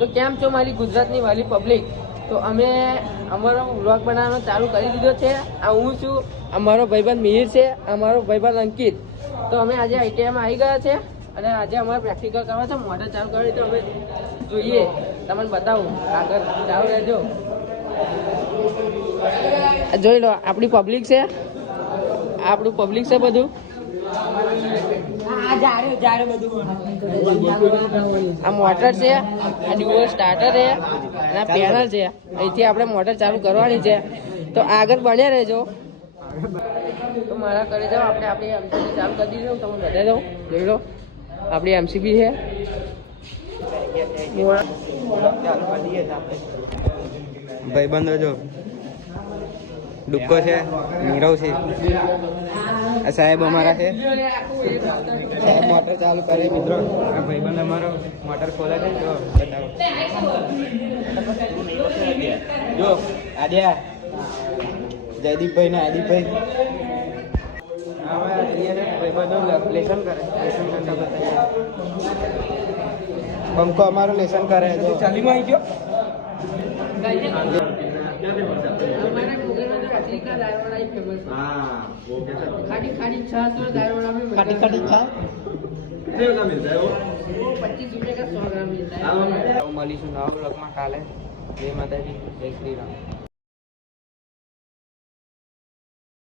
તો કેમ છો મારી ગુજરાતની વાલી પબ્લિક? તો અમે અમારો વ્લોગ બનાવવાનો ચાલુ કરી દીધો છે. આ હું છું, અમારો ભાઈબંધ મિહિર છે, અમારો ભાઈબંધ અંકિત. તો અમે આજે આઈટીઆઈમાં આવી ગયા છે અને આજે અમારે પ્રેક્ટિકલ કરવા છે. મોટર ચાલુ કરી તો અમે જોઈએ, તમને બતાવું. આગળ ચાલુ રહેજો. જોઈ લો, આપણી પબ્લિક છે, આપણું પબ્લિક છે બધું. આ મોટર છે, આ ડ્યુઅલ સ્ટાર્ટર છે અને આ પેનલ છે. અહીંથી આપણે મોટર ચાલુ કરવાની છે. તો આગળ બન્યા રહેજો. તો મારા કરે જાઓ, આપણે આપણી એમસીબી ચાલુ કરી દીધું. તમને બતાવી દઉં, જોઈ લો, આપણી એમસીબી છે. ભાઈબંધો જો ડુક્કો છે, નીરવ છે, આ સાહેબ અમારા છે. સાહેબ મોટર ચાલુ કરે મિત્રો. આ ભાઈબંધ અમારો મોટર ખોલે છે. જો બતાવો, જો આદ્યા, જયદીપભાઈ ને આદિપભાઈ ભાઈબંધો લેસન કરે. લેસન કરતા બતાવીએ. પંખો અમારો લેસન કરે. જો ચાલીમાં આવી ગયો. खाटी खाटी छाछ और दालवड़ा में खाटी खाटी छाछ कितने का मिलता है वो? 25 रुपए का 100 ग्राम मिलता है. મળીશું નવા બ્લોગમાં કાલે. જય માતાજી, જય શ્રી રામ.